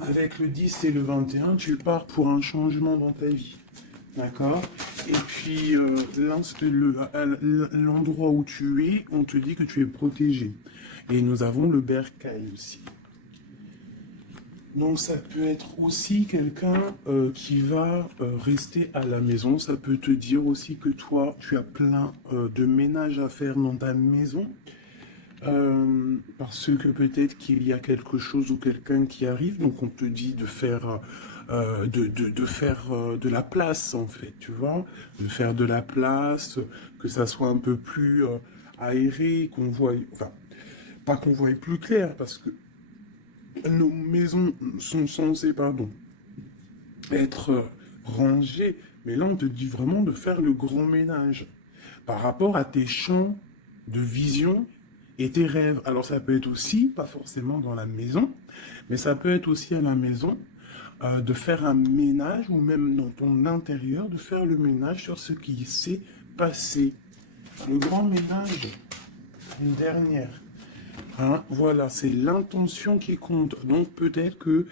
Avec le 10 et le 21, tu pars pour un changement dans ta vie. D'accord? Et puis, l'endroit où tu es, on te dit que tu es protégé. Et nous avons le bercail aussi. Donc ça peut être aussi quelqu'un qui va rester à la maison. Ça peut te dire aussi que toi, tu as plein de ménage à faire dans ta maison. Parce que peut-être qu'il y a quelque chose ou quelqu'un qui arrive. Donc on te dit de faire, de faire de la place en fait, tu vois. De faire de la place, que ça soit un peu plus aéré, qu'on voit... Enfin, pas qu'on voit plus clair, parce que nos maisons sont censées, pardon, être rangées, mais là on te dit vraiment de faire le grand ménage par rapport à tes champs de vision et tes rêves. Alors ça peut être aussi, pas forcément dans la maison, mais ça peut être aussi à la maison de faire un ménage ou même dans ton intérieur, de faire le ménage sur ce qui s'est passé. Le grand ménage, une dernière. Hein, voilà, c'est l'intention qui compte. Donc peut-être que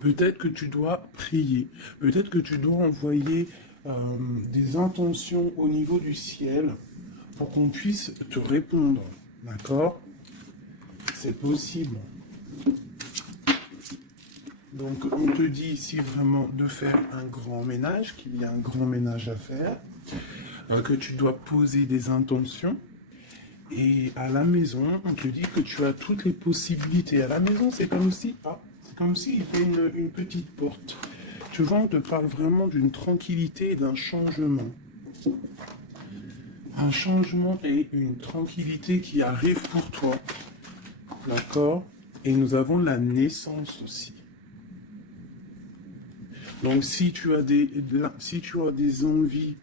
peut-être que tu dois prier, peut-être que tu dois envoyer des intentions au niveau du ciel pour qu'on puisse te répondre. D'accord? C'est possible. Donc on te dit ici vraiment de faire un grand ménage, qu'il y a un grand ménage à faire, que tu dois poser des intentions. Et à la maison, on te dit que tu as toutes les possibilités. À la maison, c'est comme si, c'est comme s'il y avait une petite porte. Tu vois, on te parle vraiment d'une tranquillité et d'un changement. Un changement et une tranquillité qui arrive pour toi. D'accord? Et nous avons la naissance aussi. Donc si tu as des envies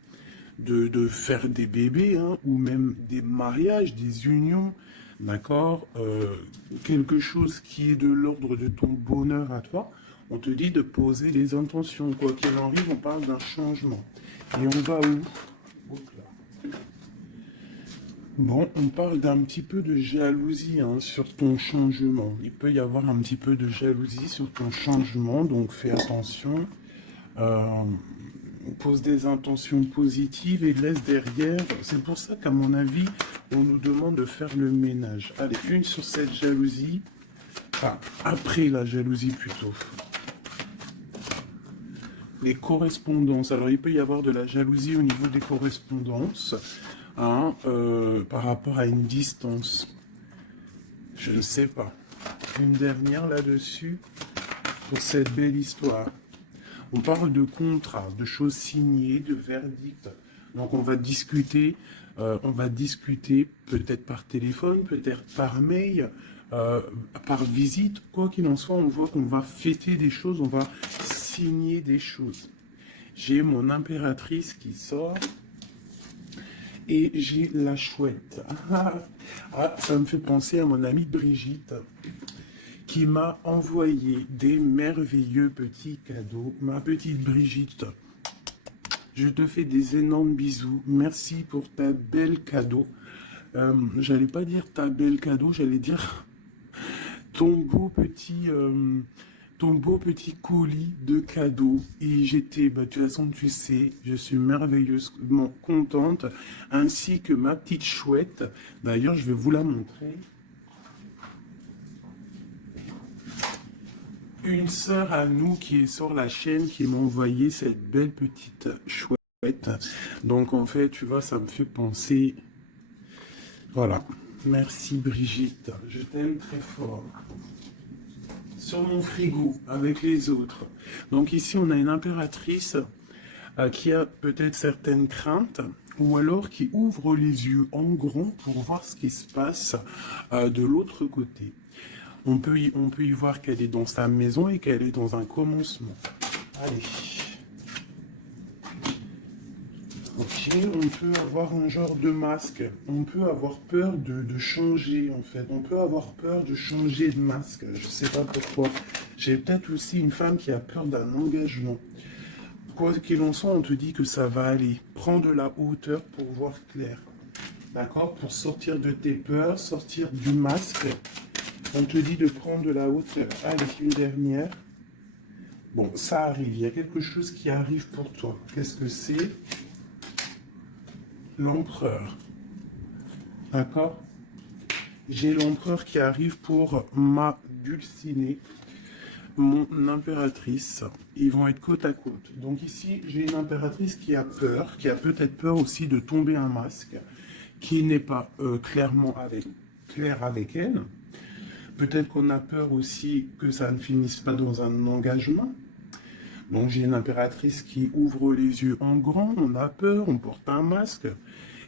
de faire des bébés, hein, ou même des mariages, des unions, d'accord, quelque chose qui est de l'ordre de ton bonheur à toi, on te dit de poser des intentions. Quoi qu'il arrive, on parle d'un changement. Et on va où? Bon, on parle d'un petit peu de jalousie hein, sur ton changement. Il peut y avoir un petit peu de jalousie sur ton changement, donc fais attention. Pose des intentions positives et laisse derrière. C'est pour ça qu'à mon avis, on nous demande de faire le ménage. Allez, une sur cette jalousie. Enfin, après la jalousie plutôt. Les correspondances. Alors, il peut y avoir de la jalousie au niveau des correspondances. Hein, par rapport à une distance. Je ne sais pas. Une dernière là-dessus pour cette belle histoire. On parle de contrats, de choses signées, de verdicts. Donc on va discuter peut-être par téléphone, peut-être par mail, par visite. Quoi qu'il en soit, on voit qu'on va fêter des choses, on va signer des choses. J'ai mon impératrice qui sort. Et j'ai la chouette. Ah, ça me fait penser à mon amie Brigitte, qui m'a envoyé des merveilleux petits cadeaux. Ma petite Brigitte, je te fais des énormes bisous. Merci pour ta belle cadeau. J'allais pas dire ta belle cadeau, j'allais dire ton beau petit... ton beau petit colis de cadeaux. Et j'étais, de toute façon, tu sais, je suis merveilleusement contente, ainsi que ma petite chouette. D'ailleurs, je vais vous la montrer. Une sœur à nous qui est sur la chaîne qui m'a envoyé cette belle petite chouette. Donc, en fait, tu vois, ça me fait penser... Voilà. Merci Brigitte. Je t'aime très fort. Sur mon frigo avec les autres. Donc ici, on a une impératrice qui a peut-être certaines craintes ou alors qui ouvre les yeux en grand pour voir ce qui se passe de l'autre côté. On peut y voir qu'elle est dans sa maison et qu'elle est dans un commencement. Allez. Ok, on peut avoir un genre de masque. On peut avoir peur de changer, en fait. On peut avoir peur de changer de masque. Je sais pas pourquoi. J'ai peut-être aussi une femme qui a peur d'un engagement. Quoi qu'il en soit, on te dit que ça va aller. Prends de la hauteur pour voir clair. D'accord? Pour sortir de tes peurs, sortir du masque On te dit de prendre de la hauteur. Allez, une dernière. Bon, ça arrive. Il y a quelque chose qui arrive pour toi. Qu'est-ce que c'est? L'empereur. D'accord? J'ai l'empereur qui arrive pour ma dulcinée, mon impératrice. Ils vont être côte à côte. Donc ici, j'ai une impératrice qui a peur, qui a peut-être peur aussi de tomber un masque, qui n'est pas clair avec elle. Peut-être qu'on a peur aussi que ça ne finisse pas dans un engagement. Donc j'ai une impératrice qui ouvre les yeux en grand, on a peur, on porte un masque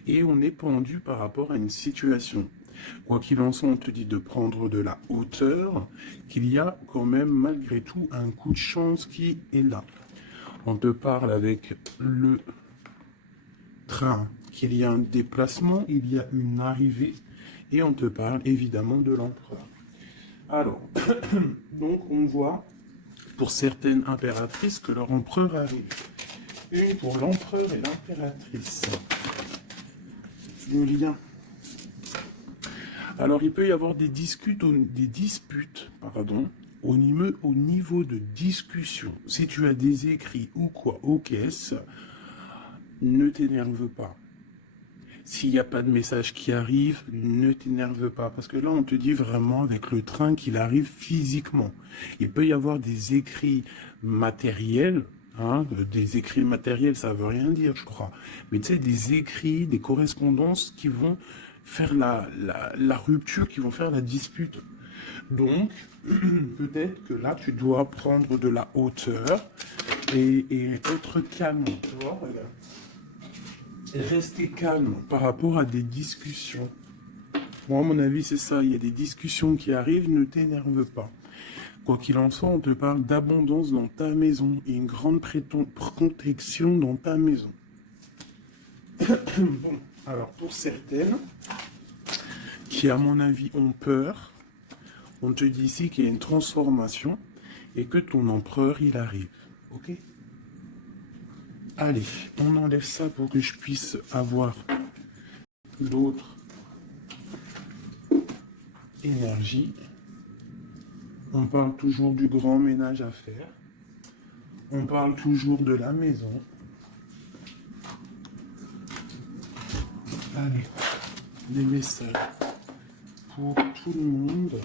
et on est pendu par rapport à une situation. Quoi qu'il en soit, on te dit de prendre de la hauteur, qu'il y a quand même malgré tout un coup de chance qui est là. On te parle avec le train, qu'il y a un déplacement, il y a une arrivée et on te parle évidemment de l'empereur. Alors, donc on voit pour certaines impératrices que leur empereur arrive. Une pour l'empereur et l'impératrice. Le lien. Alors il peut y avoir des disputes, au niveau de discussion. Si tu as des écrits ou quoi aux caisses, ne t'énerve pas. S'il n'y a pas de message qui arrive, ne t'énerve pas. Parce que là, on te dit vraiment avec le train qu'il arrive physiquement. Il peut y avoir des écrits matériels. Hein, des écrits matériels, ça veut rien dire, je crois. Mais tu sais, des écrits, des correspondances qui vont faire la rupture, qui vont faire la dispute. Donc, peut-être que là, tu dois prendre de la hauteur et être calme. Tu vois, regarde. Rester calme par rapport à des discussions. Moi, à mon avis, c'est ça. Il y a des discussions qui arrivent, ne t'énerve pas. Quoi qu'il en soit, on te parle d'abondance dans ta maison et une grande protection dans ta maison. Bon, alors pour certaines qui, à mon avis, ont peur, on te dit ici qu'il y a une transformation et que ton empereur, il arrive. Ok ? Allez, on enlève ça pour que je puisse avoir l'autre énergie. On parle toujours du grand ménage à faire. On parle toujours de la maison. Allez, des messages pour tout le monde,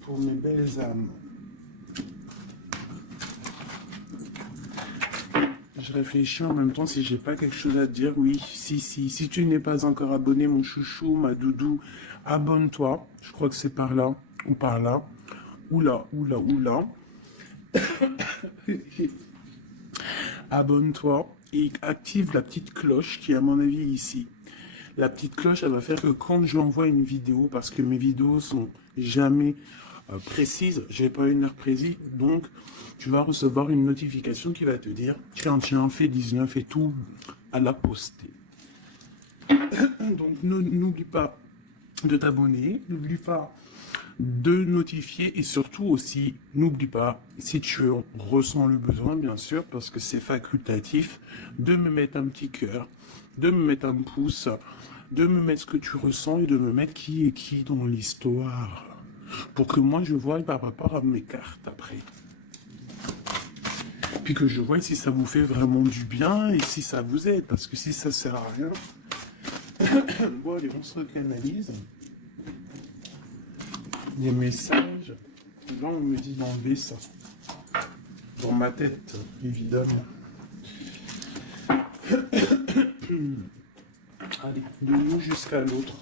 pour mes belles âmes. Je réfléchis en même temps si j'ai pas quelque chose à te dire. Oui, si tu n'es pas encore abonné, mon chouchou, ma doudou, abonne-toi. Je crois que c'est par là ou par là. Oula. Abonne-toi et active la petite cloche qui est à mon avis ici. La petite cloche, elle va faire que quand je envoie une vidéo, parce que mes vidéos sont jamais précises, j'ai pas une heure précise, donc tu vas recevoir une notification qui va te dire tiens, fais 19 et tout à la poster. Donc n'oublie pas de t'abonner, n'oublie pas de notifier et surtout aussi, n'oublie pas, si tu ressens le besoin, bien sûr, parce que c'est facultatif, de me mettre un petit cœur, de me mettre un pouce, de me mettre ce que tu ressens et de me mettre qui est qui dans l'histoire. Pour que moi, je voie par rapport à mes cartes après. Puis que je vois si ça vous fait vraiment du bien et si ça vous aide, parce que si ça sert à rien... Bon, allez, on se recanalise. Des messages. Là, on me dit d'enlever ça. Dans ma tête, évidemment. Allez, de nous jusqu'à l'autre.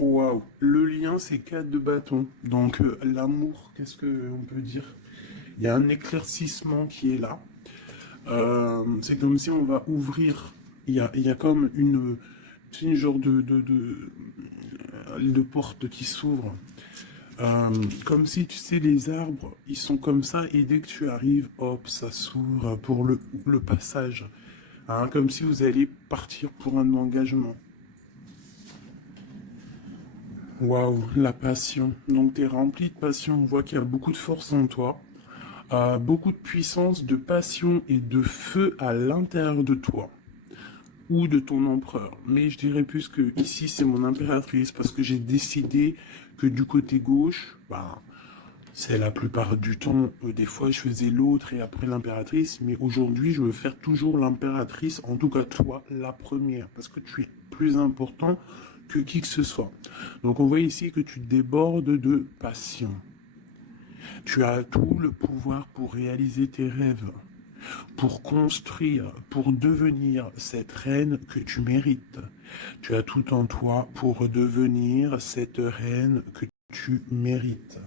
Waouh, le lien c'est 4 de bâton. Donc l'amour, qu'est-ce qu'on peut dire? Il y a un éclaircissement qui est là. C'est comme si on va ouvrir. Il y a comme une genre de porte qui s'ouvre. Comme si tu sais les arbres, ils sont comme ça et dès que tu arrives, hop, ça s'ouvre pour le passage. Hein, comme si vous alliez partir pour un engagement. Waouh, la passion. Donc, tu es rempli de passion. On voit qu'il y a beaucoup de force en toi, beaucoup de puissance, de passion et de feu à l'intérieur de toi ou de ton empereur. Mais je dirais plus que ici, c'est mon impératrice parce que j'ai décidé que du côté gauche, bah, c'est la plupart du temps, des fois je faisais l'autre et après l'impératrice, mais aujourd'hui je veux faire toujours l'impératrice, en tout cas toi, la première, parce que tu es plus important que qui que ce soit. Donc on voit ici que tu débordes de passion. Tu as tout le pouvoir pour réaliser tes rêves, pour construire, pour devenir cette reine que tu mérites. Tu as tout en toi pour devenir cette reine que tu mérites.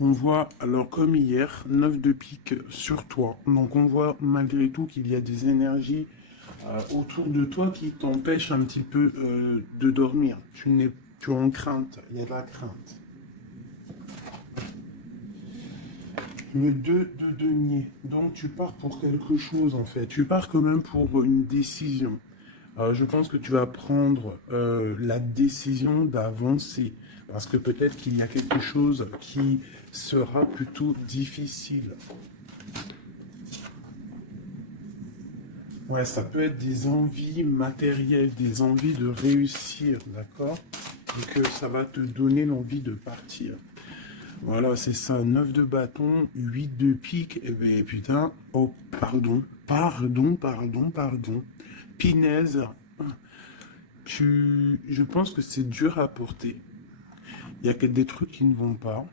On voit, alors comme hier, 9 de pique sur toi. Donc on voit malgré tout qu'il y a des énergies autour de toi qui t'empêchent un petit peu de dormir. Tu es en crainte, il y a de la crainte. Le 2 de denier. Donc tu pars pour quelque chose en fait. Tu pars quand même pour une décision. Je pense que tu vas prendre la décision d'avancer. Parce que peut-être qu'il y a quelque chose qui sera plutôt difficile. Ouais, ça peut être des envies matérielles, des envies de réussir, d'accord? Et que ça va te donner l'envie de partir. Voilà, c'est ça, 9 de bâton, 8 de pique, et ben putain, oh, pardon. Pinaise, je pense que c'est dur à porter. Il y a des trucs qui ne vont pas.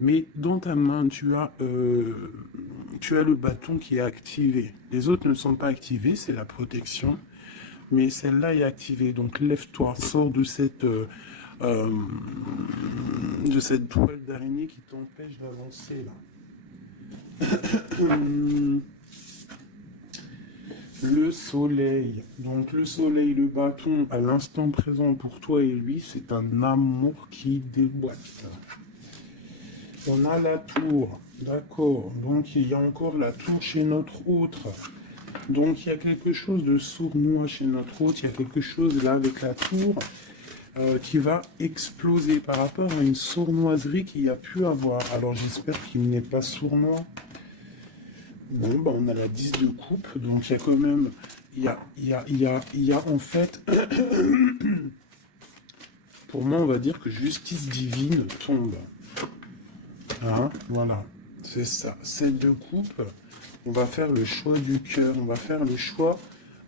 Mais dans ta main, tu as le bâton qui est activé. Les autres ne sont pas activés, c'est la protection. Mais celle-là est activée. Donc lève-toi, sors de cette toile d'araignée qui t'empêche d'avancer là. Le soleil. Donc le soleil, le bâton, à l'instant présent pour toi et lui, c'est un amour qui déboîte. On a la tour, d'accord. Donc il y a encore la tour chez notre autre. Donc il y a quelque chose de sournois chez notre autre. Il y a quelque chose là avec la tour qui va exploser par rapport à une sournoiserie qu'il y a pu avoir. Alors j'espère qu'il n'est pas sournois. Bon, bah, on a la 10 de coupe, donc il y a quand même, il y a en fait, pour moi on va dire que justice divine tombe. Hein, voilà, c'est ça. 7 de coupe, on va faire le choix du cœur, on va faire le choix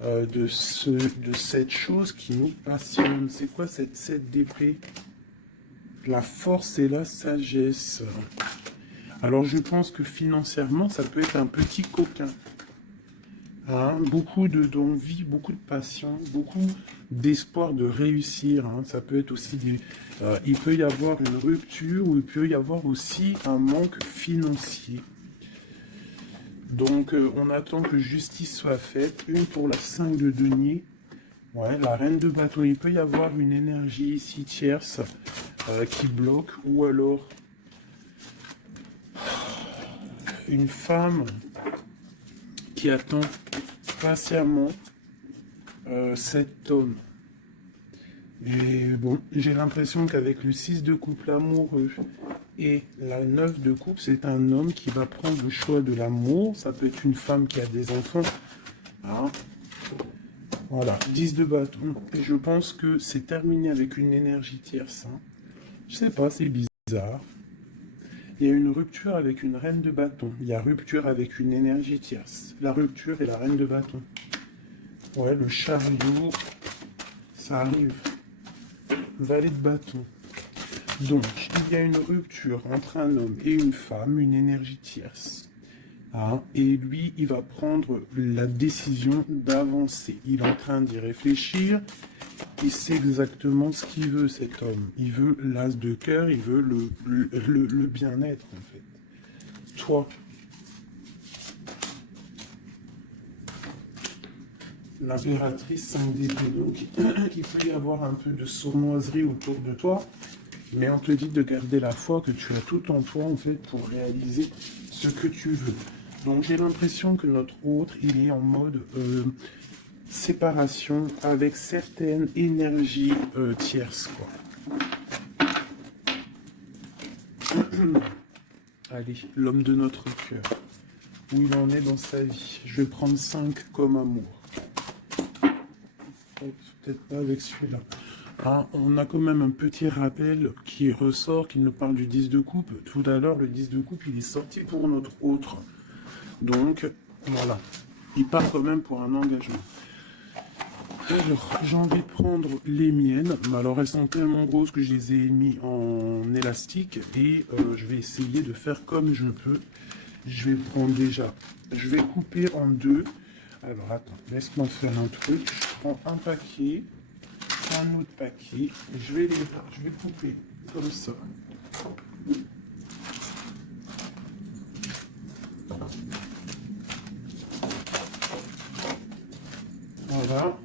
de cette chose qui nous passionne. C'est quoi cette 7 d'épée? La force et la sagesse. Alors je pense que financièrement, ça peut être un petit coquin. Hein, beaucoup d'envie, beaucoup de passion, beaucoup d'espoir de réussir. Hein. Ça peut être aussi il peut y avoir une rupture ou il peut y avoir aussi un manque financier. Donc on attend que justice soit faite. Une pour la 5 de denier. Ouais, la reine de bâton. Il peut y avoir une énergie ici tierce qui bloque ou alors une femme qui attend patiemment cet homme. Et bon, j'ai l'impression qu'avec le 6 de coupe, l'amoureux, et la 9 de coupe, c'est un homme qui va prendre le choix de l'amour. Ça peut être une femme qui a des enfants. Hein, voilà, 10 de bâton. Et je pense que c'est terminé avec une énergie tierce. Hein. Je sais pas, c'est bizarre. Il y a une rupture avec une reine de bâton. Il y a rupture avec une énergie tierce. La rupture et la reine de bâton. Ouais, le chariot, ça arrive. Valet de bâton. Donc, il y a une rupture entre un homme et une femme, une énergie tierce. Hein, et lui, il va prendre la décision d'avancer. Il est en train d'y réfléchir. Il sait exactement ce qu'il veut, cet homme. Il veut l'as de cœur, il veut le bien-être, en fait. Toi, l'impératrice 5 d'épée. Donc, il peut y avoir un peu de sournoiserie autour de toi, mais on te dit de garder la foi, que tu as tout en toi, en fait, pour réaliser ce que tu veux. Donc, j'ai l'impression que notre autre, il est en mode séparation avec certaines énergies tierces, quoi. Allez, l'homme de notre cœur. Où il en est dans sa vie. Je vais prendre 5 comme amour. Peut-être pas avec celui-là. Ah, on a quand même un petit rappel qui ressort, qui nous parle du 10 de coupe. Tout à l'heure, le 10 de coupe, il est sorti pour notre autre. Donc, voilà. Il part quand même pour un engagement. Alors, j'en vais prendre les miennes. Mais alors, elles sont tellement grosses que je les ai mis en élastique. Et je vais essayer de faire comme je peux. Je vais prendre déjà... Je vais couper en deux. Alors, attends, laisse-moi faire un truc. Je prends un paquet, un autre paquet. Et je vais couper comme ça. Voilà.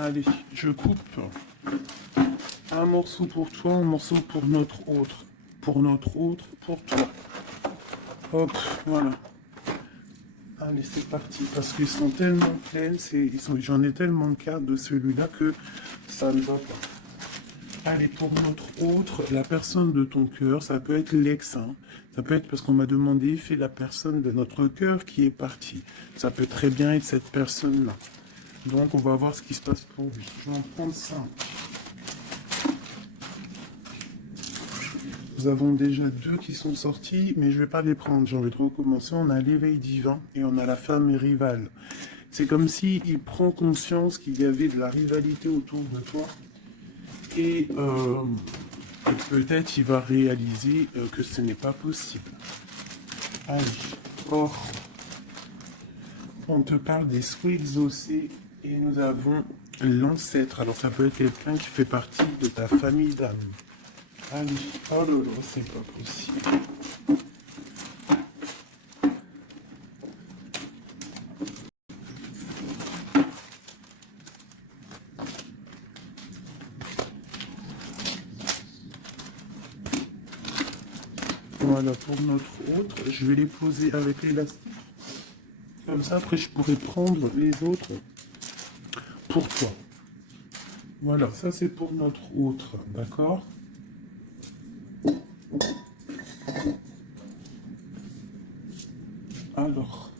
Allez, je coupe un morceau pour toi, un morceau pour notre autre. Pour notre autre, pour toi. Hop, voilà. Allez, c'est parti. Parce qu'ils sont tellement pleines, j'en ai tellement de cartes de celui-là que ça ne va pas. Allez, pour notre autre, la personne de ton cœur, ça peut être l'ex. Hein. Ça peut être parce qu'on m'a demandé, fais la personne de notre cœur qui est partie. Ça peut très bien être cette personne-là. Donc, on va voir ce qui se passe pour lui. Je vais en prendre 5. Nous avons déjà 2 qui sont sortis, mais je ne vais pas les prendre. J'ai envie de recommencer. On a l'éveil divin et on a la femme rivale. C'est comme s'il prend conscience qu'il y avait de la rivalité autour de toi. Et peut-être il va réaliser que ce n'est pas possible. Allez. Oh. On te parle des souhaits exaucés. Et nous avons l'ancêtre. Alors ça peut être quelqu'un qui fait partie de ta famille d'âme. Allez, oh là là, c'est pas possible. Voilà, pour notre autre, je vais les poser avec l'élastique. Comme ça, après, je pourrais prendre les autres pour toi. Voilà, ça c'est pour notre autre, d'accord? Alors,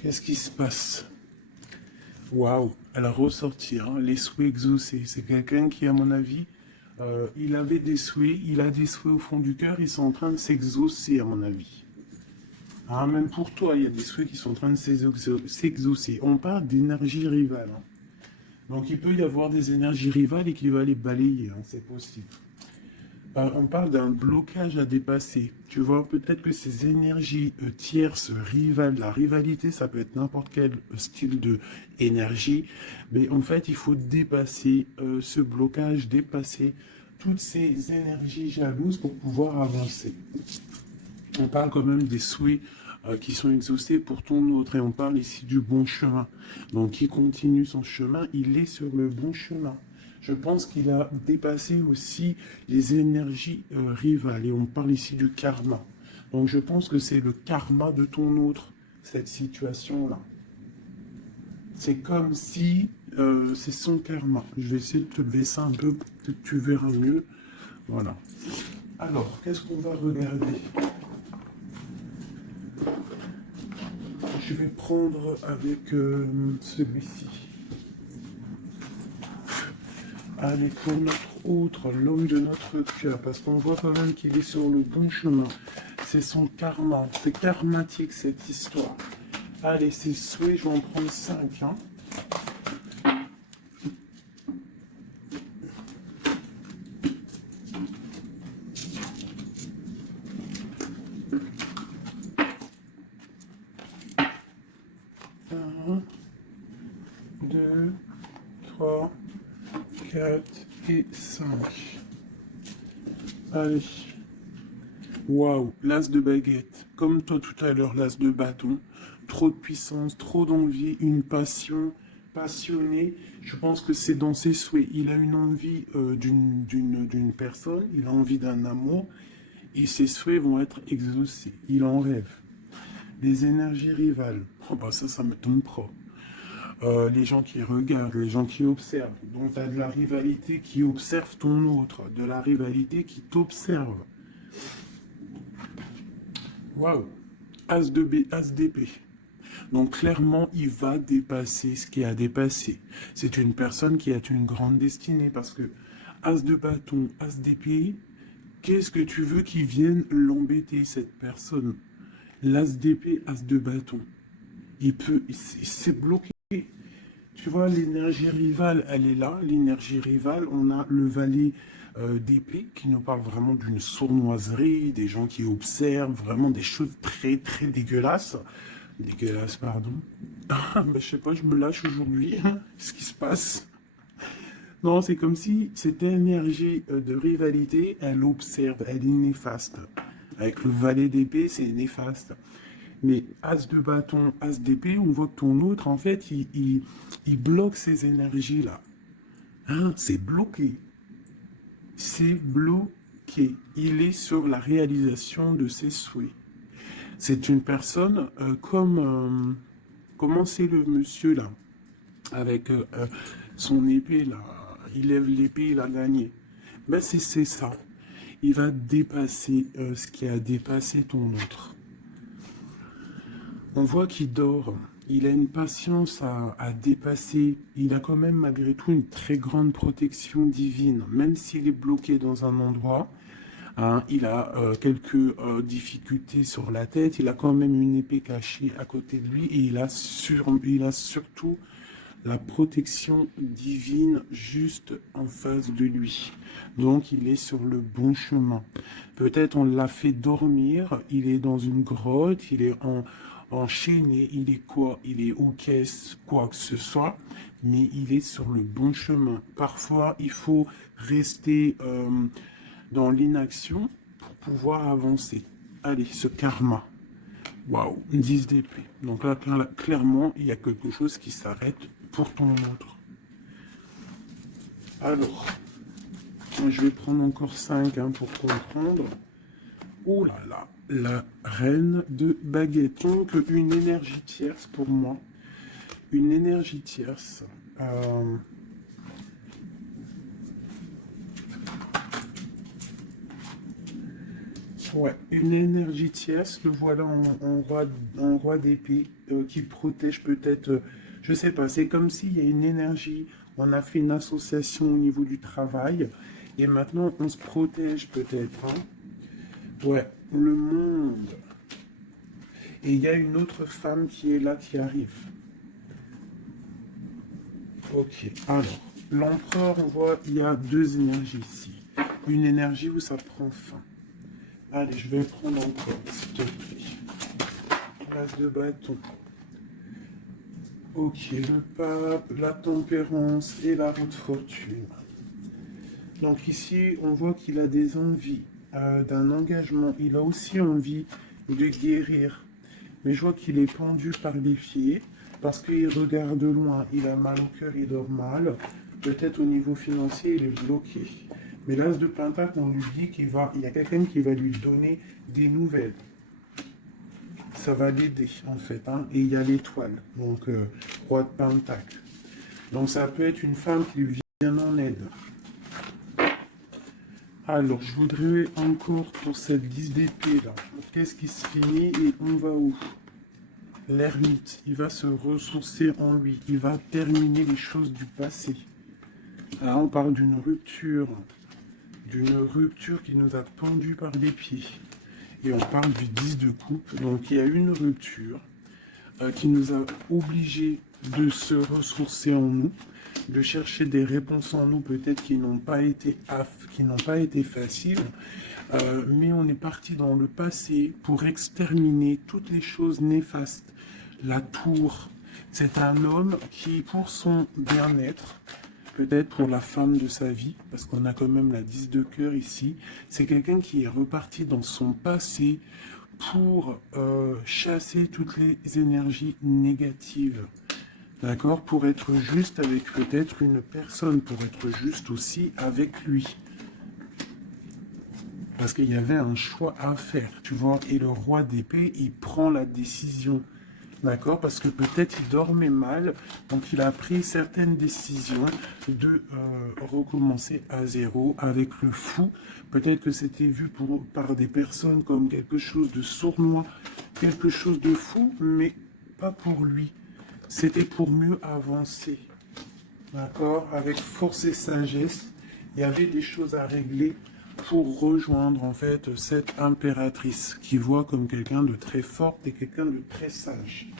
qu'est-ce qui se passe? Waouh, elle a ressorti, hein, les souhaits exaucés. C'est quelqu'un qui, à mon avis, il avait des souhaits, il a des souhaits au fond du cœur, ils sont en train de s'exaucer, à mon avis. Ah, même pour toi, il y a des souhaits qui sont en train de s'exaucer. On parle d'énergie rivale. Hein. Donc il peut y avoir des énergies rivales et qu'il va les balayer, hein, c'est possible. On parle d'un blocage à dépasser. Tu vois, peut-être que ces énergies tierces, rivales, la rivalité, ça peut être n'importe quel style de énergie. Mais en fait, il faut dépasser ce blocage, dépasser toutes ces énergies jalouses pour pouvoir avancer. On parle quand même des souhaits qui sont exaucés pour ton autre. Et on parle ici du bon chemin. Donc, il continue son chemin, il est sur le bon chemin. Je pense qu'il a dépassé aussi les énergies rivales. Et on parle ici du karma. Donc, je pense que c'est le karma de ton autre, cette situation-là. C'est comme si c'est son karma. Je vais essayer de te baisser un peu pour que tu verras mieux. Voilà. Alors, qu'est-ce qu'on va regarder ? Je vais prendre avec celui-ci. Allez, pour notre autre, l'homme de notre cœur, parce qu'on voit quand même qu'il est sur le bon chemin. C'est son karma, c'est karmatique cette histoire. Allez, c'est souhait, je vais en prendre 5. Hein. Un, 2, 3, 4 et 5. Allez. Waouh, l'as de baguette. Comme toi tout à l'heure, l'as de bâton. Trop de puissance, trop d'envie, une passion passionné. Je pense que c'est dans ses souhaits. Il a une envie d'une personne, il a envie d'un amour, et ses souhaits vont être exaucés. Il en rêve. Les énergies rivales, oh bah ça me tombe pas. Les gens qui regardent, les gens qui observent. Donc, tu as de la rivalité qui observe ton autre, de la rivalité qui t'observe. Waouh! As de B, As d'épée. Donc, clairement, il va dépasser ce qui a dépassé. C'est une personne qui a une grande destinée parce que As de bâton, As d'épée, qu'est-ce que tu veux qui vienne l'embêter, cette personne? L'As d'épée, As de bâton. C'est bloqué. Tu vois, l'énergie rivale, elle est là. L'énergie rivale, on a le valet d'épée qui nous parle vraiment d'une sournoiserie, des gens qui observent vraiment des choses très, très dégueulasses. Dégueulasses, pardon. Je sais pas, je me lâche aujourd'hui. Ce qui se passe. Non, c'est comme si cette énergie de rivalité, elle observe, elle est néfaste. Avec le valet d'épée, c'est néfaste. Mais As de bâton, As d'épée, on voit que ton autre, en fait, il bloque ces énergies-là. Hein, c'est bloqué. C'est bloqué. Il est sur la réalisation de ses souhaits. C'est une personne comment c'est le monsieur là, avec son épée là, il lève l'épée, il a gagné. Ben c'est ça. Il va dépasser ce qui a dépassé ton autre. On voit qu'il dort, il a une patience à dépasser, il a quand même malgré tout une très grande protection divine, même s'il est bloqué dans un endroit, hein, il a quelques difficultés sur la tête, il a quand même une épée cachée à côté de lui et il a surtout la protection divine juste en face de lui. Donc il est sur le bon chemin. Peut-être on l'a fait dormir, il est dans une grotte, il est enchaîné, il est quoi? Il est aux caisses, quoi que ce soit, mais il est sur le bon chemin. Parfois, il faut rester dans l'inaction pour pouvoir avancer. Allez, ce karma. Waouh, 10 d'épée. Donc là, clairement, il y a quelque chose qui s'arrête pour ton autre. Alors, je vais prendre encore 5 pour comprendre. Oh là là, la reine de baguette. Donc, une énergie tierce pour moi. Une énergie tierce. Ouais, une énergie tierce, le voilà en roi d'épée qui protège peut-être, je sais pas, c'est comme s'il y a une énergie, on a fait une association au niveau du travail et maintenant on se protège peut-être. Hein. Ouais, le monde. Et il y a une autre femme qui est là, qui arrive. Ok, alors, l'empereur, on voit, il y a deux énergies ici. Une énergie où ça prend fin. Allez, je vais prendre encore, s'il te plaît. L'as de bâton. Ok, le pape, la tempérance et la roue de fortune. Donc ici, on voit qu'il a des envies d'un engagement. Il a aussi envie de guérir. Mais je vois qu'il est pendu par les pieds parce qu'il regarde loin. Il a mal au cœur, il dort mal. Peut-être au niveau financier, il est bloqué. Mais l'as de pentacle, on lui dit qu'il y a quelqu'un qui va lui donner des nouvelles. Ça va l'aider, en fait. Hein. Et il y a l'étoile, donc roi de pentacle. Donc ça peut être une femme qui lui vient en aide. Alors, je voudrais encore pour cette 10 d'épée là. Qu'est-ce qui se finit et on va où? L'ermite, il va se ressourcer en lui. Il va terminer les choses du passé. Là, on parle d'une rupture qui nous a pendus par les pieds. Et on parle du 10 de coupe. Donc il y a une rupture qui nous a obligés de se ressourcer en nous, de chercher des réponses en nous peut-être qui n'ont pas été faciles. Mais on est parti dans le passé pour exterminer toutes les choses néfastes. La tour, c'est un homme qui, pour son bien-être, peut-être pour la femme de sa vie, parce qu'on a quand même la 10 de cœur ici, c'est quelqu'un qui est reparti dans son passé pour chasser toutes les énergies négatives. D'accord? Pour être juste avec peut-être une personne, pour être juste aussi avec lui. Parce qu'il y avait un choix à faire, tu vois. Et le roi d'épée, il prend la décision. D'accord? Parce que peut-être il dormait mal, donc il a pris certaines décisions de recommencer à zéro avec le fou. Peut-être que c'était vu par des personnes comme quelque chose de sournois, quelque chose de fou, mais pas pour lui. C'était pour mieux avancer. D'accord? Avec force et sagesse, il y avait des choses à régler pour rejoindre en fait cette impératrice qui voit comme quelqu'un de très fort et quelqu'un de très sage.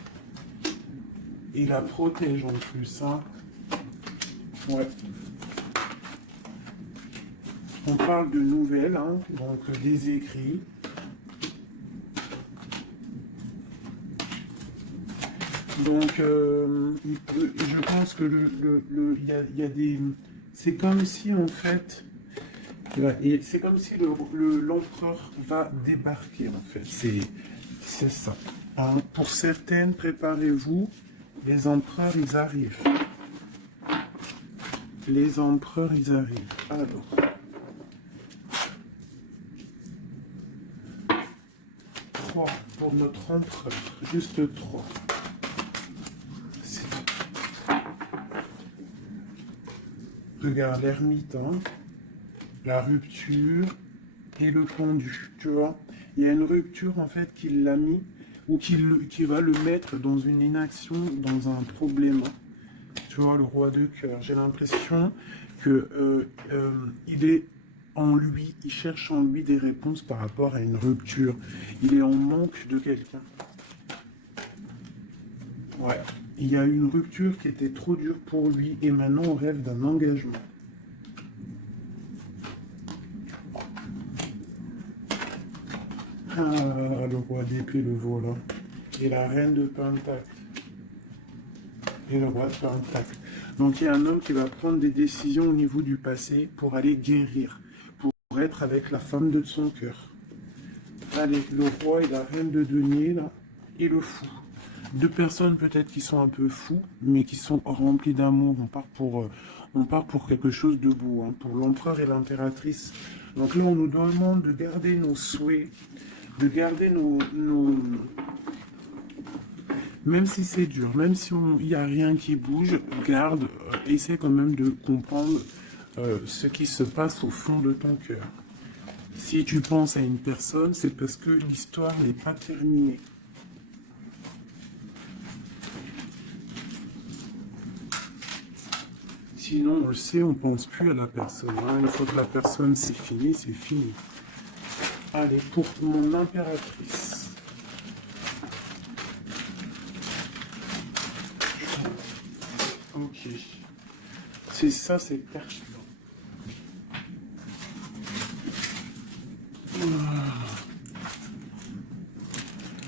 Il la protège en plus, hein. Ouais. On parle de nouvelles, hein, donc des écrits. Donc, je pense que il y a des... C'est comme si, en fait, ouais, c'est comme si l'empereur va débarquer, en fait. C'est ça. Hein, pour certaines, préparez-vous, les empereurs, ils arrivent. Les empereurs, ils arrivent. Alors, 3 pour notre empereur. Juste 3. Regarde, l'ermite, hein, la rupture et le pendu, tu vois. Il y a une rupture, en fait, qui l'a mis, ou qui va le mettre dans une inaction, dans un problème. Tu vois, le roi de cœur. J'ai l'impression que il est en lui, il cherche en lui des réponses par rapport à une rupture. Il est en manque de quelqu'un. Ouais. Il y a une rupture qui était trop dure pour lui et maintenant on rêve d'un engagement. Ah, le roi d'épée, le voilà. Et la reine de Pentacle. Et le roi de Pentacle. Donc il y a un homme qui va prendre des décisions au niveau du passé pour aller guérir, pour être avec la femme de son cœur. Allez, le roi et la reine de denier, là, et le fou. Deux personnes peut-être qui sont un peu fous, mais qui sont remplies d'amour. On part pour quelque chose de beau, hein, pour l'empereur et l'impératrice. Donc là, on nous demande de garder nos souhaits, de garder même si c'est dur, même si il n'y a rien qui bouge, garde, essaie quand même de comprendre ce qui se passe au fond de ton cœur. Si tu penses à une personne, c'est parce que l'histoire n'est pas terminée. Sinon, on le sait, on pense plus à la personne. Hein. Une fois que la personne, c'est fini, c'est fini. Allez, pour mon impératrice. Ok. C'est ça, c'est pertinent.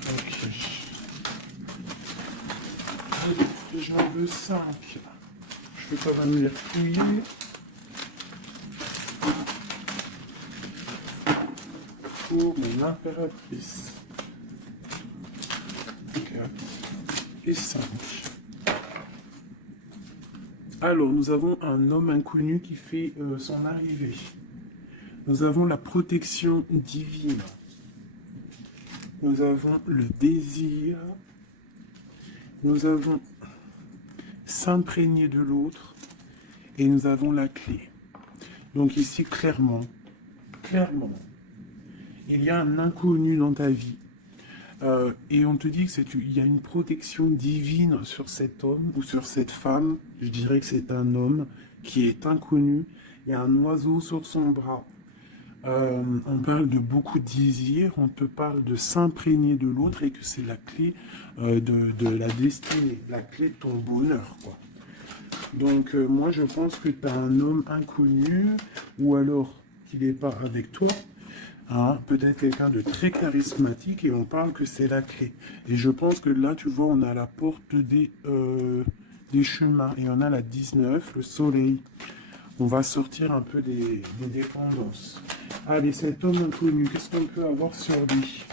Ok. Allez, j'en veux 5. Je vais quand même les fouiller. Pour mon impératrice. 4 et 5. Alors, nous avons un homme inconnu qui fait son arrivée. Nous avons la protection divine. Nous avons le désir. Nous avons s'imprégner de l'autre. Et nous avons la clé. Donc ici, clairement, il y a un inconnu dans ta vie. Et on te dit qu'il y a une protection divine sur cet homme ou sur cette femme. Je dirais que c'est un homme qui est inconnu. Il y a un oiseau sur son bras. On parle de beaucoup de désirs. On te parle de s'imprégner de l'autre et que c'est la clé de la destinée, la clé de ton bonheur, quoi. Donc moi je pense que tu as un homme inconnu ou alors qu'il n'est pas avec toi. Hein, peut-être quelqu'un de très charismatique et on parle que c'est la clé. Et je pense que là, tu vois, on a la porte des chemins et on a la 19, le soleil. On va sortir un peu des dépendances. Allez, cet homme inconnu, qu'est-ce qu'on peut avoir sur lui?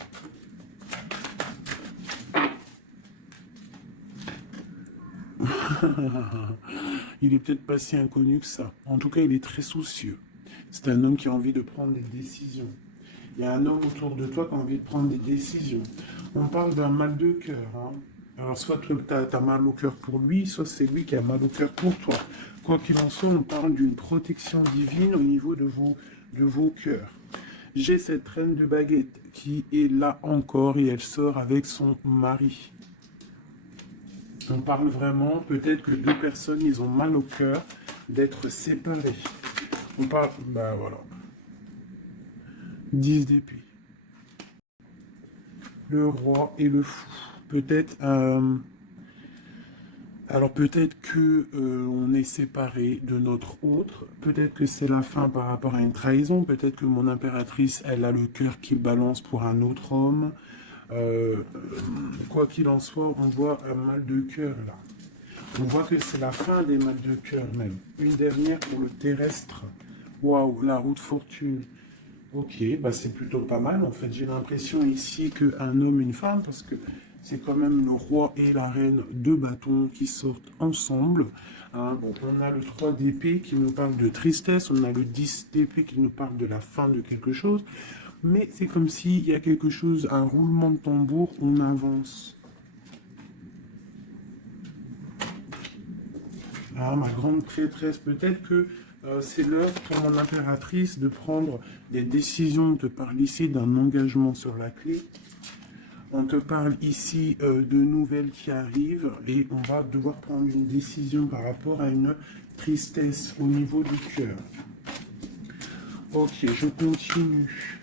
Il est peut-être pas si inconnu que ça. En tout cas, il est très soucieux. C'est un homme qui a envie de prendre des décisions. Il y a un homme autour de toi qui a envie de prendre des décisions. On parle d'un mal de cœur. Hein. Alors, soit tu as mal au cœur pour lui, soit c'est lui qui a mal au cœur pour toi. Quoi qu'il en soit, on parle d'une protection divine au niveau de vos cœurs. J'ai cette reine de baguette qui est là encore et elle sort avec son mari. On parle vraiment, peut-être que deux personnes, ils ont mal au cœur d'être séparés. On parle, bah voilà, 10 d'épée. Le roi et le fou. Peut-être, alors peut-être que on est séparé de notre autre. Peut-être que c'est la fin par rapport à une trahison. Peut-être que mon impératrice, elle a le cœur qui balance pour un autre homme. Quoi qu'il en soit, on voit un mal de cœur là. On voit que c'est la fin des mal de cœur même. Une dernière pour le terrestre. Waouh, la roue de fortune. Ok, bah c'est plutôt pas mal. En fait, j'ai l'impression ici qu'un homme et une femme, parce que c'est quand même le roi et la reine de bâtons qui sortent ensemble. Hein, bon, on a le 3 d'épée qui nous parle de tristesse, on a le 10 d'épée qui nous parle de la fin de quelque chose. Mais c'est comme s'il y a quelque chose, un roulement de tambour, on avance. Ah, ma grande prêtresse, peut-être que c'est l'heure pour mon impératrice de prendre des décisions. On te parle ici d'un engagement sur la clé. On te parle ici de nouvelles qui arrivent et on va devoir prendre une décision par rapport à une tristesse au niveau du cœur. Ok, je continue.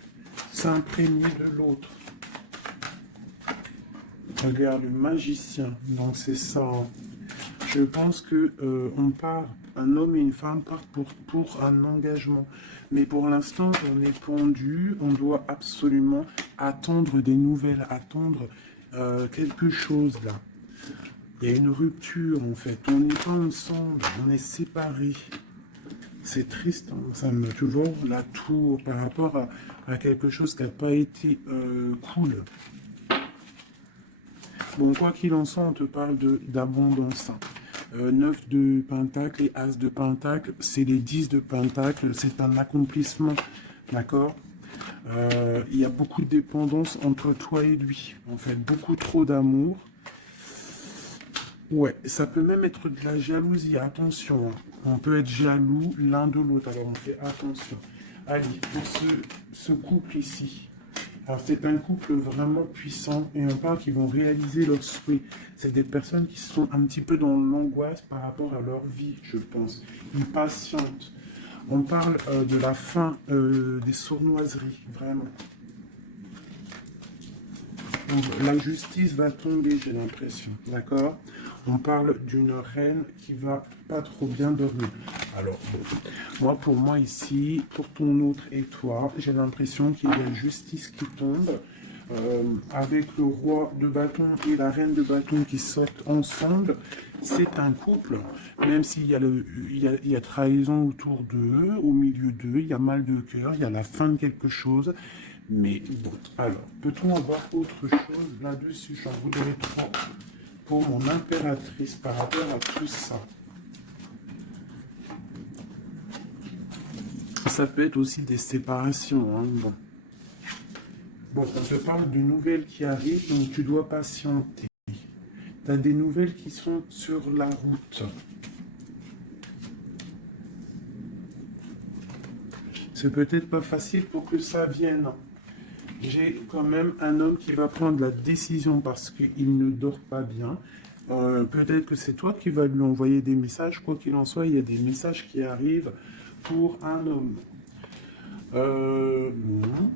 S'imprégner de l'autre. Regarde, le magicien. Donc c'est ça. Hein. Je pense que on part, un homme et une femme partent pour un engagement. Mais pour l'instant, on est pendu, on doit absolument attendre des nouvelles, attendre quelque chose là. Il y a une rupture en fait, on n'est pas ensemble, on est séparés. C'est triste, hein. Ça me toujours la tour par rapport à quelque chose qui n'a pas été cool. Bon, quoi qu'il en soit, on te parle d'abondance. 9 de pentacle et as de pentacle, c'est les 10 de pentacle, c'est un accomplissement, d'accord. Il y a beaucoup de dépendance entre toi et lui, en fait, beaucoup trop d'amour. Ouais, ça peut même être de la jalousie, attention, hein. On peut être jaloux l'un de l'autre, alors on fait attention. Allez, pour ce couple ici, alors c'est un couple vraiment puissant et on parle qu'ils vont réaliser leurs souhaits. C'est des personnes qui sont un petit peu dans l'angoisse par rapport à leur vie, je pense. Ils patientent. On parle de la fin des sournoiseries, vraiment. Donc, la justice va tomber, j'ai l'impression, d'accord. On parle d'une reine qui va pas trop bien dormir. Alors, bon, pour moi ici, pour ton autre et toi, j'ai l'impression qu'il y a justice qui tombe. Avec le roi de bâton et la reine de bâton qui sortent ensemble, c'est un couple. Même s'il y a, il y a trahison autour d'eux, au milieu d'eux, il y a mal de cœur, il y a la fin de quelque chose. Mais bon, alors, peut-on avoir autre chose là-dessus? J'en voudrais trop pour mon impératrice par rapport à tout ça. Ça peut être aussi des séparations. Hein, bon. Bon, on te parle de nouvelles qui arrivent, donc tu dois patienter. Tu as des nouvelles qui sont sur la route. C'est peut-être pas facile pour que ça vienne. J'ai quand même un homme qui va prendre la décision parce qu'il ne dort pas bien. Peut-être que c'est toi qui vas lui envoyer des messages. Quoi qu'il en soit, il y a des messages qui arrivent pour un homme. Non.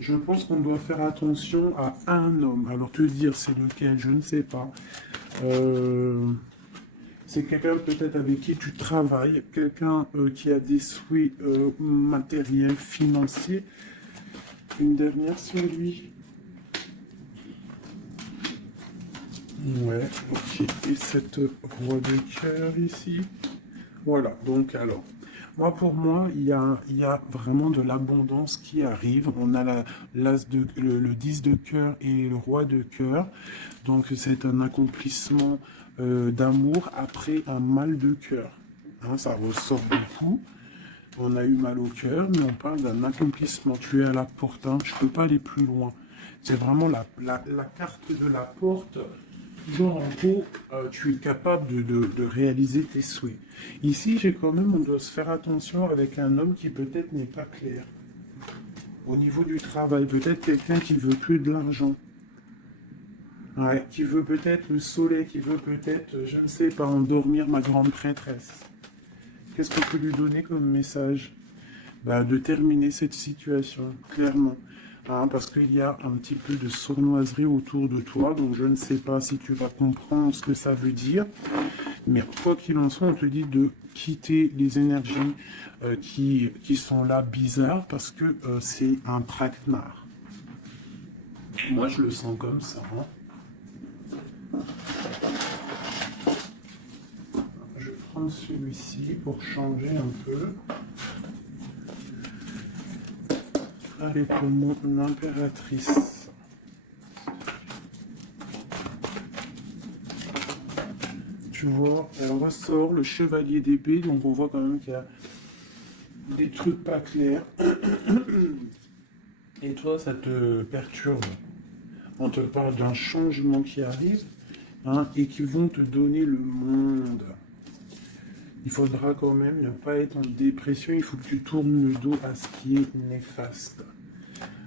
Je pense qu'on doit faire attention à un homme. Alors te dire c'est lequel, je ne sais pas. C'est quelqu'un peut-être avec qui tu travailles, quelqu'un qui a des souhaits matériels, financiers. Une dernière sur lui. Ouais, ok. Et cette roi de cœur ici. Voilà, donc alors. Moi, pour moi, il y a vraiment de l'abondance qui arrive. On a le 10 de cœur et le roi de cœur. Donc, c'est un accomplissement d'amour après un mal de cœur. Hein, ça ressort beaucoup. On a eu mal au cœur, mais on parle d'un accomplissement. Tu es à la porte, hein, je ne peux pas aller plus loin. C'est vraiment la carte de la porte. Genre, en gros, tu es capable de réaliser tes souhaits. Ici, j'ai quand même, on doit se faire attention avec un homme qui peut-être n'est pas clair. Au niveau du travail, peut-être quelqu'un qui veut que de l'argent. Ouais, qui veut peut-être le soleil, qui veut peut-être, je ne sais pas, endormir ma grande prêtresse. Qu'est-ce qu'on peut lui donner comme message? Bah, de terminer cette situation, clairement. Hein, parce qu'il y a un petit peu de sournoiserie autour de toi, donc je ne sais pas si tu vas comprendre ce que ça veut dire. Mais quoi qu'il en soit, on te dit de quitter les énergies qui sont là bizarres, parce que c'est un traquenard. Moi, je le sens comme ça. Hein. Je prends celui-ci pour changer un peu. Allez, pour mon impératrice. Tu vois, elle ressort le chevalier d'épée, donc on voit quand même qu'il y a des trucs pas clairs. Et toi, ça te perturbe. On te parle d'un changement qui arrive, hein, et qui vont te donner le monde. Il faudra quand même ne pas être en dépression, il faut que tu tournes le dos à ce qui est néfaste.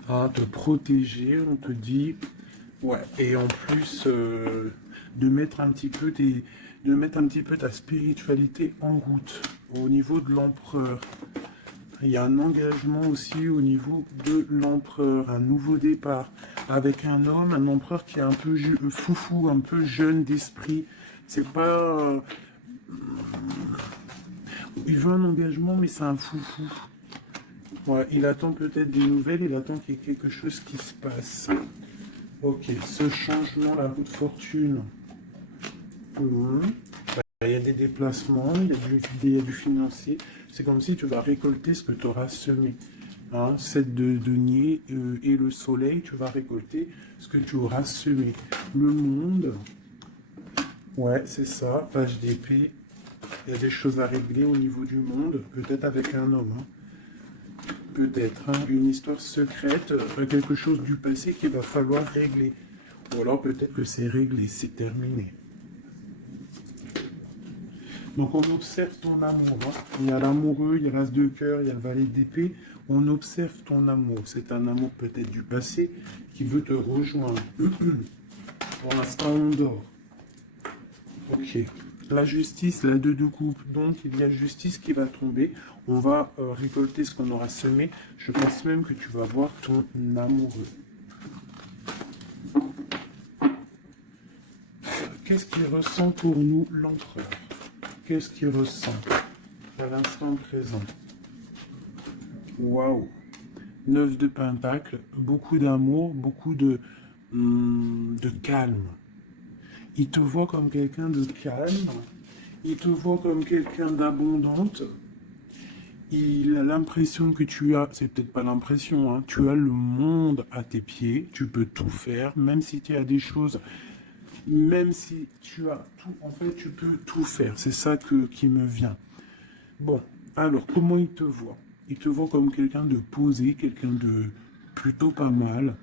Hein, te protéger, on te dit, ouais, et en plus de mettre un petit peu ta spiritualité en route au niveau de l'empereur. Il y a un engagement aussi au niveau de l'empereur, un nouveau départ avec un homme, un empereur qui est un peu foufou, un peu jeune d'esprit. C'est pas... il veut un engagement, mais c'est un foufou. Ouais, il attend peut-être des nouvelles, il attend qu'il y ait quelque chose qui se passe. Ok, ce changement, la roue de fortune. Il y a des déplacements, il y a du financier. C'est comme si tu vas récolter ce que tu auras semé. Hein, 7 de denier et le soleil, tu vas récolter ce que tu auras semé. Le monde, ouais, c'est ça, page d'épée. Il y a des choses à régler au niveau du monde, peut-être avec un homme. Hein. Peut-être une histoire secrète, quelque chose du passé qu'il va falloir régler. Ou alors peut-être que c'est réglé, c'est terminé. Donc on observe ton amour. Hein. Il y a l'amoureux, il y a l'as de cœur, il y a le valet d'épée. On observe ton amour. C'est un amour peut-être du passé qui veut te rejoindre. Pour l'instant, on dort. Ok. La justice, la 2 de coupe. Donc il y a justice qui va tomber. On va récolter ce qu'on aura semé. Je pense même que tu vas voir ton amoureux. Qu'est-ce qu'il ressent pour nous, l'empereur? Qu'est-ce qu'il ressent à l'instant présent? Waouh! 9 de Pentacle, beaucoup d'amour, beaucoup de calme. Il te voit comme quelqu'un de calme, il te voit comme quelqu'un d'abondante. Il a l'impression que tu as, c'est peut-être pas l'impression, hein, tu as le monde à tes pieds, tu peux tout faire, même si tu as des choses, même si tu as tout, en fait, tu peux tout faire. C'est ça qui me vient. Bon, alors, comment il te voit? Il te voit comme quelqu'un de posé, quelqu'un de plutôt pas mal,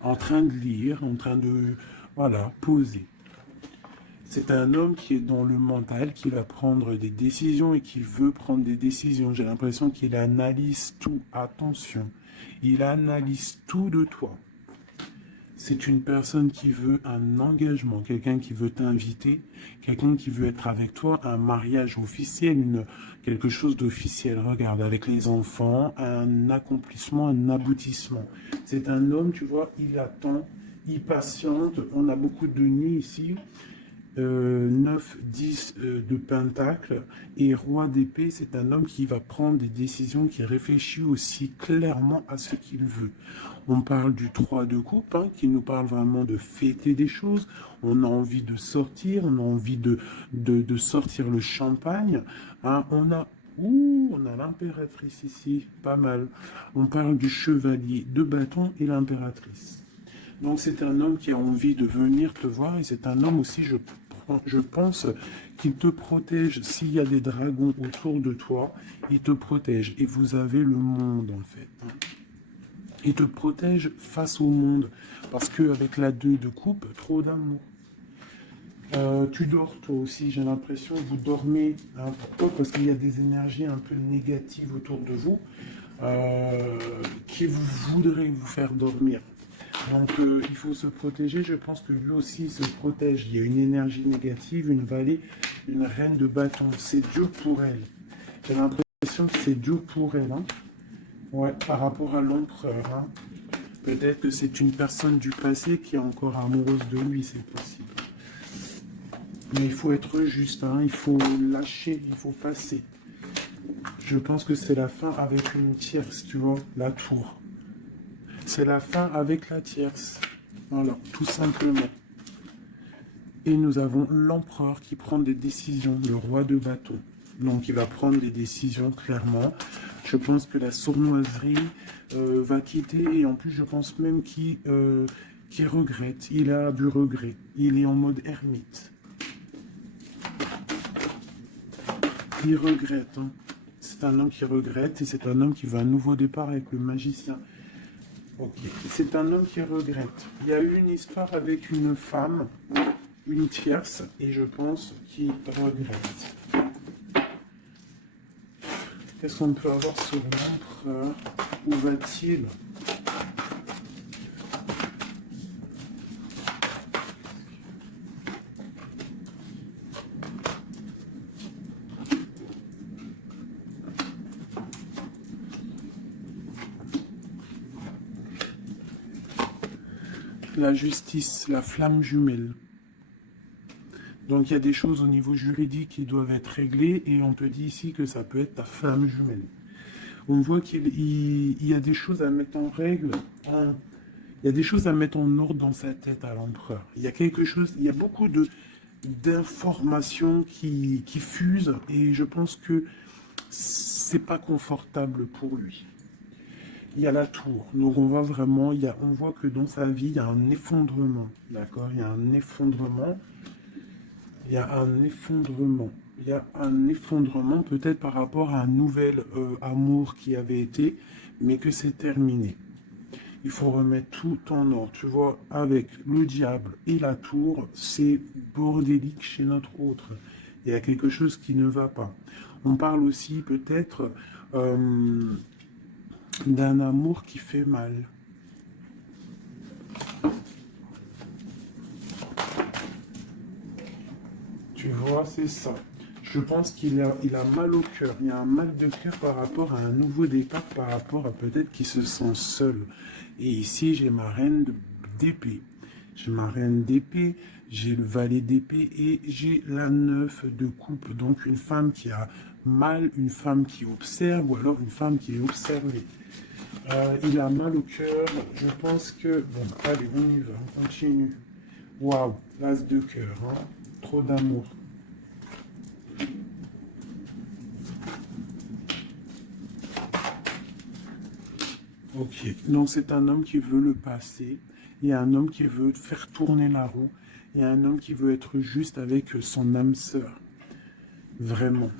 en train de lire, en train de, voilà, poser. C'est un homme qui est dans le mental, qui va prendre des décisions et qui veut prendre des décisions. J'ai l'impression qu'il analyse tout. Attention, il analyse tout de toi. C'est une personne qui veut un engagement, quelqu'un qui veut t'inviter, quelqu'un qui veut être avec toi, un mariage officiel, quelque chose d'officiel. Regarde, avec les enfants, un accomplissement, un aboutissement. C'est un homme, tu vois, il attend, il patiente. On a beaucoup de nuits ici. 9, 10 de Pentacle et Roi d'épée, c'est un homme qui va prendre des décisions, qui réfléchit aussi clairement à ce qu'il veut. On parle du 3 de coupe, hein, qui nous parle vraiment de fêter des choses. On a envie de sortir, on a envie de sortir le champagne. Hein. On a l'impératrice ici, pas mal. On parle du chevalier de bâton et l'impératrice. Donc c'est un homme qui a envie de venir te voir et c'est un homme aussi, je je pense qu'il te protège. S'il y a des dragons autour de toi, il te protège. Et vous avez le monde, en fait. Il te protège face au monde. Parce qu'avec la 2 de coupe, trop d'amour. Tu dors toi aussi, j'ai l'impression, vous dormez. Hein, pourquoi? Parce qu'il y a des énergies un peu négatives autour de vous qui vous voudraient vous faire dormir. Donc il faut se protéger, je pense que lui aussi se protège. Il y a une énergie négative, une vallée, une reine de bâton. C'est dur pour elle. J'ai l'impression que c'est dur pour elle. Hein. Ouais, par rapport à l'empereur. Hein. Peut-être que c'est une personne du passé qui est encore amoureuse de lui, c'est possible. Mais il faut être juste, hein, il faut lâcher, il faut passer. Je pense que c'est la fin avec une tierce, tu vois, la tour. C'est la fin avec la tierce. Voilà, tout simplement. Et nous avons l'empereur qui prend des décisions, le roi de bâton. Donc il va prendre des décisions clairement. Je pense que la sournoiserie va quitter et en plus je pense même qu'il regrette. Il a du regret. Il est en mode ermite. Il regrette. Hein. C'est un homme qui regrette et c'est un homme qui veut un nouveau départ avec le magicien. Ok. C'est un homme qui regrette. Il y a eu une histoire avec une femme, une tierce, et je pense qu'il regrette. Qu'est-ce qu'on peut avoir sur l'empereur? Où va-t-il? La justice, la flamme jumelle. Donc il y a des choses au niveau juridique qui doivent être réglées et on te dit ici que ça peut être ta flamme jumelle. On voit qu'il y a des choses à mettre en règle, hein. Il y a des choses à mettre en ordre dans sa tête à l'empereur. Il y a quelque chose, il y a beaucoup d'informations qui fusent et je pense que c'est pas confortable pour lui. Il y a la tour, donc on voit vraiment, on voit que dans sa vie, il y a un effondrement, d'accord? Il y a un effondrement, il y a un effondrement, il y a un effondrement peut-être par rapport à un nouvel amour qui avait été, mais que c'est terminé. Il faut remettre tout en ordre, tu vois, avec le diable et la tour, c'est bordélique chez notre autre. Il y a quelque chose qui ne va pas. On parle aussi peut-être d'un amour qui fait mal. Tu vois, c'est ça. Je pense qu'il a mal au cœur. Il y a un mal de cœur par rapport à un nouveau départ, par rapport à peut-être qu'il se sent seul. Et ici, j'ai ma reine d'épée. J'ai ma reine d'épée, j'ai le valet d'épée et j'ai la 9 de coupe. Donc une femme qui a mal, une femme qui observe ou alors une femme qui est observée. Il a mal au cœur. Je pense que... Bon, allez, on y va, on continue. Waouh, l'as de cœur, hein. Trop d'amour. Ok, donc c'est un homme qui veut le passé. Il y a un homme qui veut faire tourner la roue. Il y a un homme qui veut être juste avec son âme sœur. Vraiment.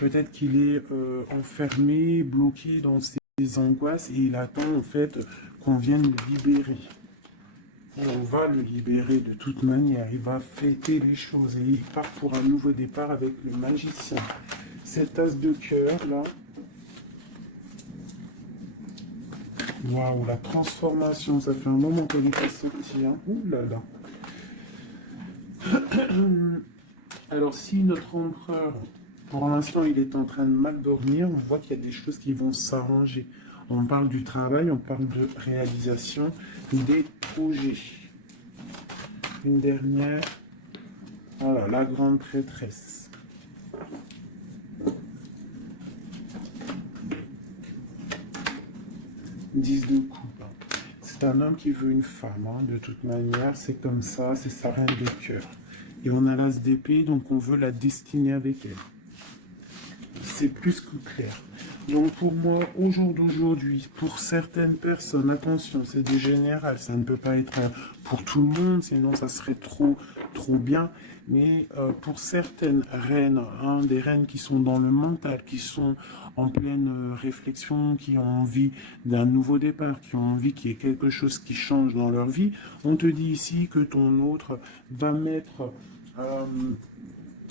Peut-être qu'il est enfermé, bloqué dans ses angoisses et il attend en fait qu'on vienne le libérer. Et on va le libérer de toute manière. Il va fêter les choses et il part pour un nouveau départ avec le magicien. Cette as de cœur là. Waouh, la transformation, ça fait un moment qu'elle est pas sortie. Hein. Ouh là là. Alors si notre empereur, pour l'instant, il est en train de mal dormir, on voit qu'il y a des choses qui vont s'arranger. On parle du travail, on parle de réalisation des projets. Une dernière. Voilà, la grande prêtresse. Dix de coupe. C'est un homme qui veut une femme, hein, de toute manière. C'est comme ça, c'est sa reine de cœur. Et on a l'as d'épée, donc on veut la destiner avec elle. C'est plus que clair. Donc pour moi, au jour d'aujourd'hui, pour certaines personnes, attention, c'est des générales, ça ne peut pas être pour tout le monde, sinon ça serait trop bien. Mais pour certaines reines, hein, des reines qui sont dans le mental, qui sont en pleine réflexion, qui ont envie d'un nouveau départ, qui ont envie qu'il y ait quelque chose qui change dans leur vie, on te dit ici que ton autre va mettre,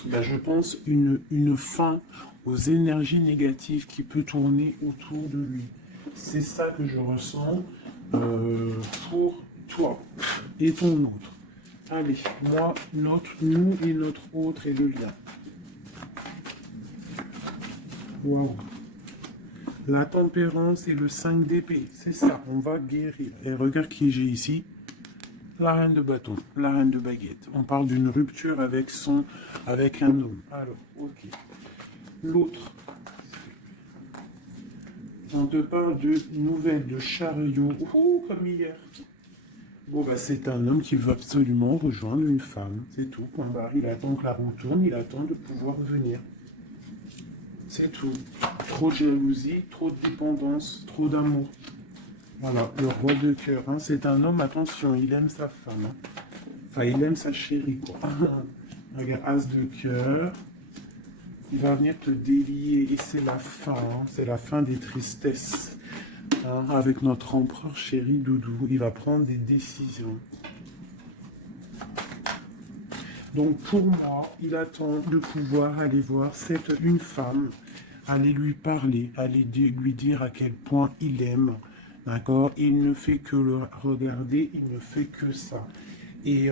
je pense, une fin aux énergies négatives qui peut tourner autour de lui. C'est ça que je ressens pour toi et ton autre. Allez, moi, nous et notre autre et le lien. Waouh. La tempérance et le 5 d'épée, c'est ça, on va guérir. Et regarde qui j'ai ici. La reine de bâton, la reine de baguette. On parle d'une rupture avec un homme. Alors, ok. L'autre. On te parle de nouvelles de chariot. Ouh, comme hier. Bon, c'est un homme qui veut absolument rejoindre une femme. C'est tout, point barre. Il attend que la roue tourne, il attend de pouvoir venir. C'est tout. Trop de jalousie, trop de dépendance, trop d'amour. Voilà, le roi de cœur. Hein. C'est un homme, attention, il aime sa femme. Hein. Enfin, il aime sa chérie, quoi. Regarde, as de cœur. Il va venir te délier et c'est la fin. Hein. C'est la fin des tristesses. Hein, avec notre empereur chéri Doudou, il va prendre des décisions. Donc pour moi, il attend de pouvoir aller voir une femme, aller lui parler, aller lui dire à quel point il aime. D'accord? Il ne fait que le regarder, il ne fait que ça. Et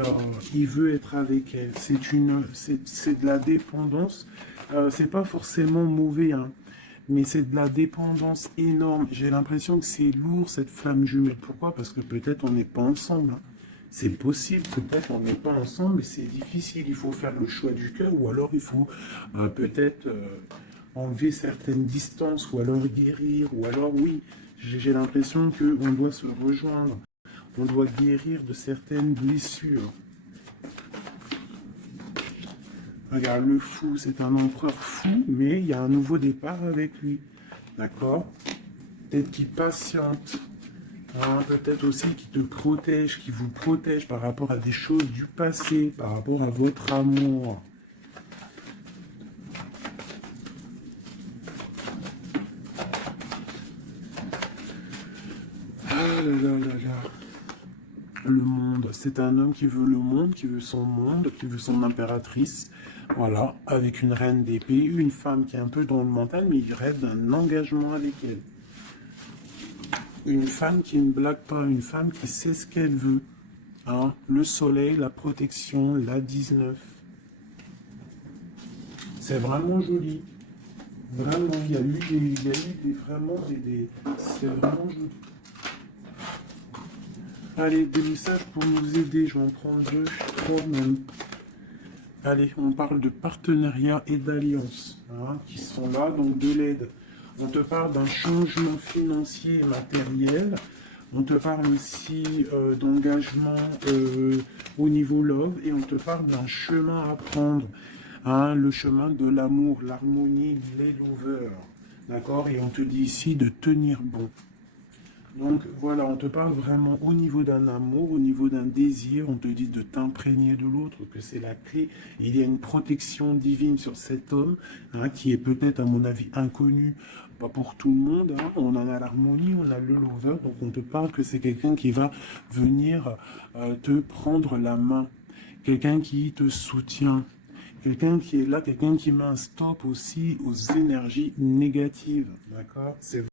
il veut être avec elle. C'est de la dépendance. C'est pas forcément mauvais, hein. Mais c'est de la dépendance énorme. J'ai l'impression que c'est lourd, cette flamme jumelle. Pourquoi? Parce que peut-être on n'est pas ensemble. Hein. C'est possible, peut-être on n'est pas ensemble, mais c'est difficile. Il faut faire le choix du cœur, ou alors il faut peut-être enlever certaines distances, ou alors guérir, ou alors oui, j'ai l'impression qu'on doit se rejoindre. On doit guérir de certaines blessures. Regarde, le fou, c'est un empereur fou, mais il y a un nouveau départ avec lui. D'accord? Peut-être qu'il patiente. Hein, peut-être aussi qu'il te protège, qu'il vous protège par rapport à des choses du passé, par rapport à votre amour. Ah là là là là. Le monde, c'est un homme qui veut le monde, qui veut son impératrice. Voilà, avec une reine d'épée, une femme qui est un peu dans le mental, mais il rêve d'un engagement avec elle. Une femme qui ne blague pas, une femme qui sait ce qu'elle veut. Hein, le soleil, la protection, la 19. C'est vraiment joli. Vraiment, il y a eu c'est vraiment joli. Allez, des messages pour nous aider. Je vais en prendre 2, 3 même. Allez, on parle de partenariat et d'alliance hein, qui sont là, donc de l'aide. On te parle d'un changement financier et matériel. On te parle aussi d'engagement au niveau love et on te parle d'un chemin à prendre. Hein, le chemin de l'amour, l'harmonie, les lovers. D'accord? Et on te dit ici de tenir bon. Donc voilà, on te parle vraiment au niveau d'un amour, au niveau d'un désir, on te dit de t'imprégner de l'autre, que c'est la clé. Il y a une protection divine sur cet homme, hein, qui est peut-être à mon avis inconnu, pas pour tout le monde. Hein. On en a l'harmonie, on a le lover, donc on te parle que c'est quelqu'un qui va venir te prendre la main, quelqu'un qui te soutient. Quelqu'un qui est là, quelqu'un qui met un stop aussi aux énergies négatives, d'accord? C'est